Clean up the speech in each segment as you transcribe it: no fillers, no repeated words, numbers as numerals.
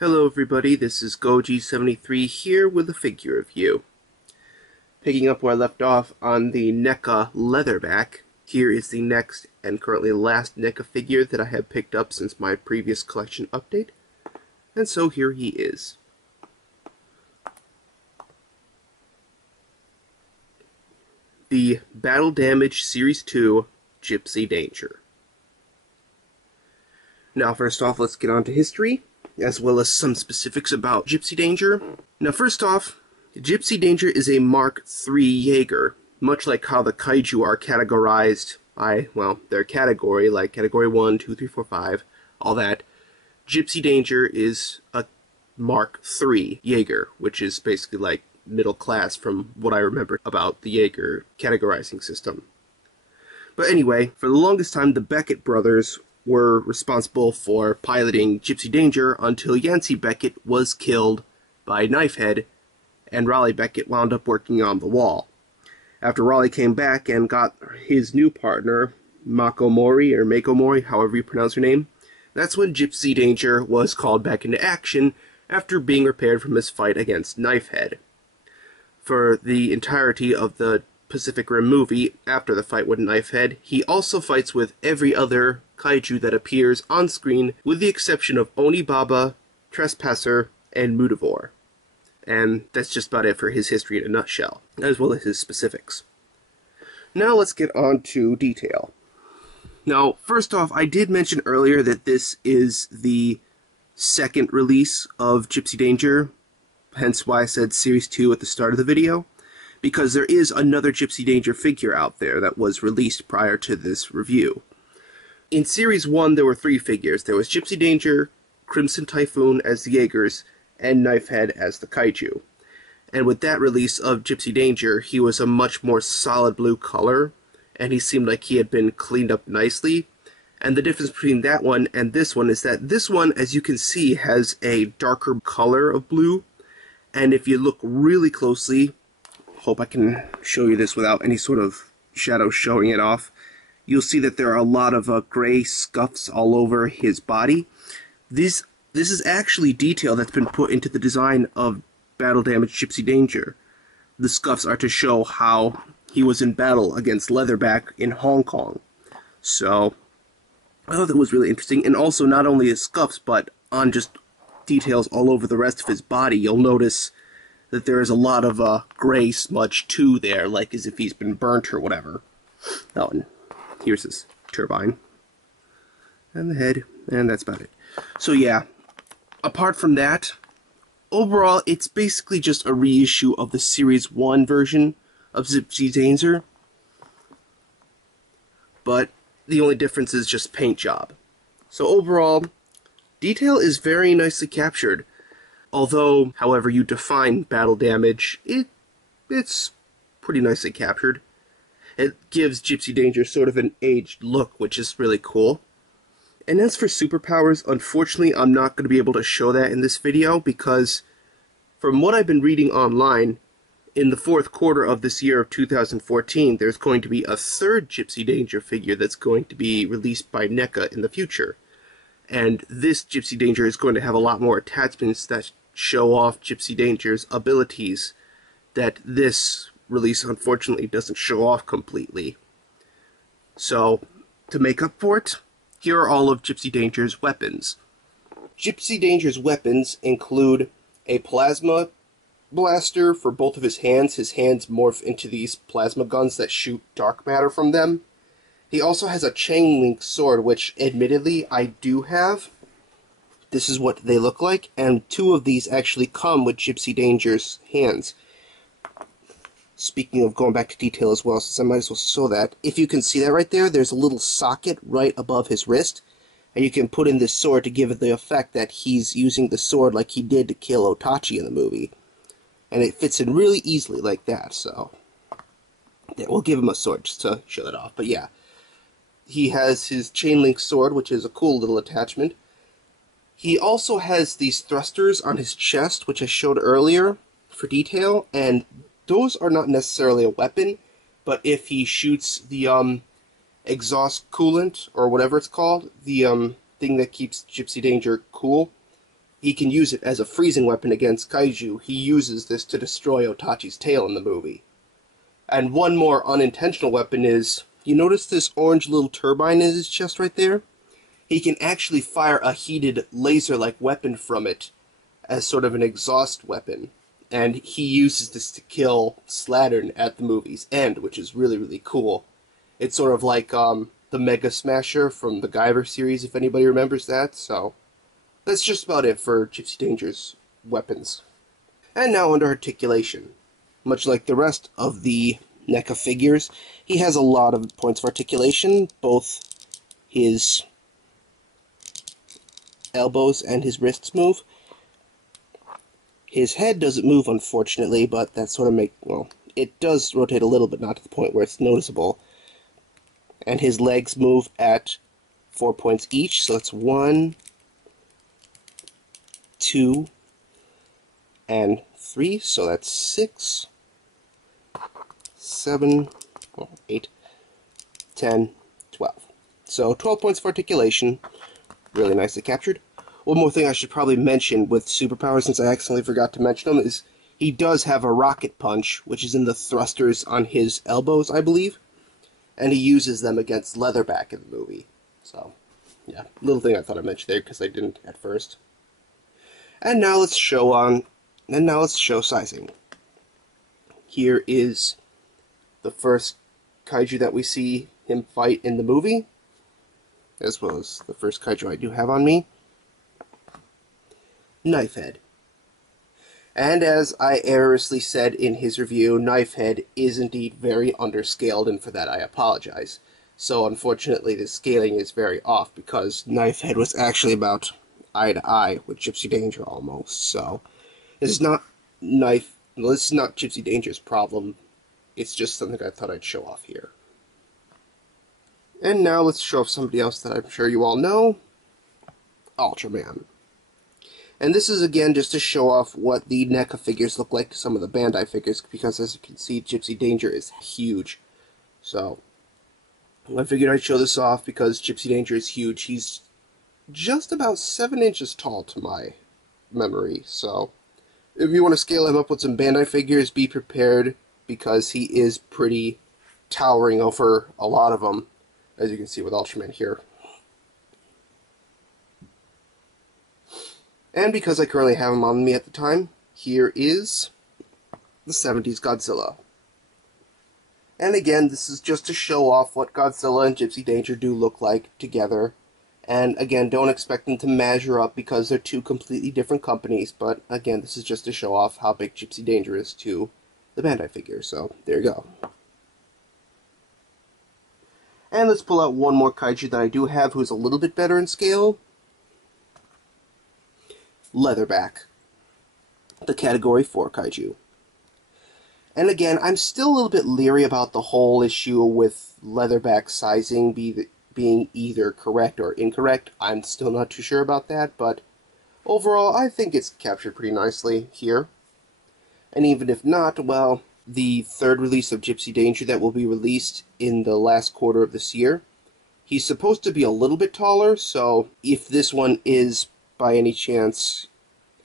Hello everybody, this is Goji73 here with a figure review. Picking up where I left off on the NECA Leatherback, here is the next and currently last NECA figure that I have picked up since my previous collection update. And so here he is. The Battle Damage Series 2 Gipsy Danger. Now first off, let's get on to history, as well as some specifics about Gipsy Danger. Now first off, Gipsy Danger is a Mark III Jaeger, much like how the kaiju are categorized by, well, their category, like Category 1, 2, 3, 4, 5, all that. Gipsy Danger is a Mark III Jaeger, which is basically like middle class from what I remember about the Jaeger categorizing system. But anyway, for the longest time, the Beckett brothers were responsible for piloting Gipsy Danger until Yancey Beckett was killed by Knifehead, and Raleigh Beckett wound up working on the wall. After Raleigh came back and got his new partner, Mako Mori, or Mako Mori, however you pronounce her name, that's when Gipsy Danger was called back into action after being repaired from his fight against Knifehead. For the entirety of the Pacific Rim movie, after the fight with Knifehead, he also fights with every other kaiju that appears on screen, with the exception of Onibaba, Trespasser, and Mutavor. And that's just about it for his history in a nutshell, as well as his specifics. Now let's get on to detail. Now, first off, I did mention earlier that this is the second release of Gipsy Danger, hence why I said Series 2 at the start of the video, because there is another Gipsy Danger figure out there that was released prior to this review. In Series 1, there were 3 figures. There was Gipsy Danger, Crimson Typhoon as the Jaegers, and Knifehead as the kaiju. And with that release of Gipsy Danger, he was a much more solid blue color, and he seemed like he had been cleaned up nicely. And the difference between that one and this one is that this one, as you can see, has a darker color of blue. And if you look really closely, hope I can show you this without any sort of shadow showing it off, you'll see that there are a lot of gray scuffs all over his body. This is actually detail that's been put into the design of Battle Damage Gipsy Danger. The scuffs are to show how he was in battle against Leatherback in Hong Kong. So, I thought that was really interesting. And also, not only his scuffs, but on just details all over the rest of his body, you'll notice that there is a lot of gray smudge too there, like as if he's been burnt or whatever. Oh, and here's his turbine. And the head, and that's about it. So yeah, apart from that, overall, it's basically just a reissue of the Series 1 version of Gipsy Danger, but the only difference is just paint job. So overall, detail is very nicely captured, although, however you define battle damage, it's pretty nicely captured. It gives Gipsy Danger sort of an aged look, which is really cool. And as for superpowers, unfortunately, I'm not going to be able to show that in this video because, from what I've been reading online, in the 4th quarter of this year of 2014, there's going to be a 3rd Gipsy Danger figure that's going to be released by NECA in the future. And this Gipsy Danger is going to have a lot more attachments that show off Gipsy Danger's abilities that this release, unfortunately, doesn't show off completely. So, to make up for it, here are all of Gipsy Danger's weapons. Gipsy Danger's weapons include a plasma blaster for both of his hands. His hands morph into these plasma guns that shoot dark matter from them. He also has a chain link sword, which admittedly I do have. This is what they look like, and 2 of these actually come with Gipsy Danger's hands. Speaking of going back to detail as well, since I might as well show that, if you can see that right there, there's a little socket right above his wrist, and you can put in this sword to give it the effect that he's using the sword like he did to kill Otachi in the movie. And it fits in really easily like that, so yeah, we'll give him a sword just to show that off. But yeah, he has his chain link sword, which is a cool little attachment. He also has these thrusters on his chest, which I showed earlier for detail, and those are not necessarily a weapon, but if he shoots the exhaust coolant, or whatever it's called, the thing that keeps Gipsy Danger cool, he can use it as a freezing weapon against kaiju. He uses this to destroy Otachi's tail in the movie. And one more unintentional weapon is, you notice this orange little turbine in his chest right there? He can actually fire a heated laser-like weapon from it as sort of an exhaust weapon. And he uses this to kill Slattern at the movie's end, which is really, really cool. It's sort of like the Mega Smasher from the Guyver series, if anybody remembers that. So that's just about it for Gipsy Danger's weapons. And now under Articulation. Much like the rest of the NECA figures, he has a lot of points of articulation, both his elbows and his wrists move. His head doesn't move, unfortunately, but that sort of it does rotate a little, but not to the point where it's noticeable. And his legs move at 4 points each, so that's 1, 2, and 3, so that's 6, 7, 8, 10, 12. So 12 points of articulation, really nicely captured. One more thing I should probably mention with superpowers, since I accidentally forgot to mention them, is he does have a rocket punch, which is in the thrusters on his elbows, I believe. And he uses them against Leatherback in the movie. So, yeah, little thing I thought I'd mention there, because I didn't at first. And now let's show sizing. Here is the first kaiju that we see him fight in the movie, as well as the first kaiju I do have on me. Knifehead. And as I erroneously said in his review, Knifehead is indeed very underscaled, and for that I apologize. So unfortunately the scaling is very off, because Knifehead was actually about eye to eye with Gipsy Danger almost. So this is not Gipsy Danger's problem. It's just something I thought I'd show off here. And now let's show off somebody else that I'm sure you all know, Ultraman. And this is again just to show off what the NECA figures look like to some of the Bandai figures, because as you can see, Gipsy Danger is huge. So I figured I'd show this off because Gipsy Danger is huge. He's just about 7 inches tall to my memory. So if you want to scale him up with some Bandai figures, be prepared, because he is pretty towering over a lot of them, as you can see with Ultraman here. And because I currently have him on me at the time, here is the 70s Godzilla. And again, this is just to show off what Godzilla and Gipsy Danger do look like together. And again, don't expect them to measure up, because they're two completely different companies. But again, this is just to show off how big Gipsy Danger is to the Bandai figure. So there you go. And let's pull out one more kaiju that I do have who's a little bit better in scale. Leatherback, the Category 4 kaiju. And again, I'm still a little bit leery about the whole issue with Leatherback sizing being either correct or incorrect. I'm still not too sure about that, but overall, I think it's captured pretty nicely here. And even if not, well, the third release of Gipsy Danger that will be released in the last quarter of this year, he's supposed to be a little bit taller, so if this one is by any chance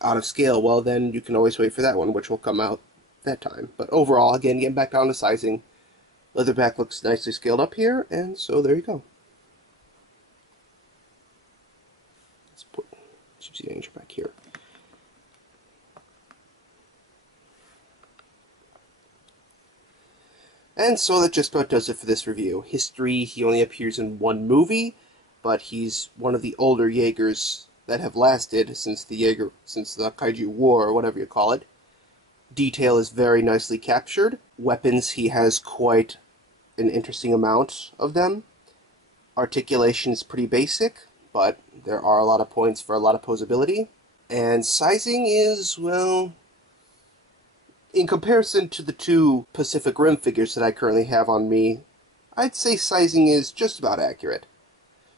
out of scale, well then you can always wait for that one, which will come out that time. But overall, again, getting back down to sizing, Leatherback looks nicely scaled up here, and so there you go. Let's put Gipsy Danger back here. And so that just about does it for this review. History, he only appears in one movie, but he's one of the older Jaegers that have lasted since the Kaiju War, or whatever you call it. Detail is very nicely captured. Weapons, he has quite an interesting amount of them. Articulation is pretty basic, but there are a lot of points for a lot of posability. And sizing is, well, in comparison to the two Pacific Rim figures that I currently have on me, I'd say sizing is just about accurate.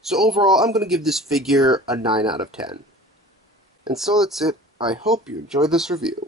So overall, I'm going to give this figure a 9 out of 10. And so that's it. I hope you enjoyed this review.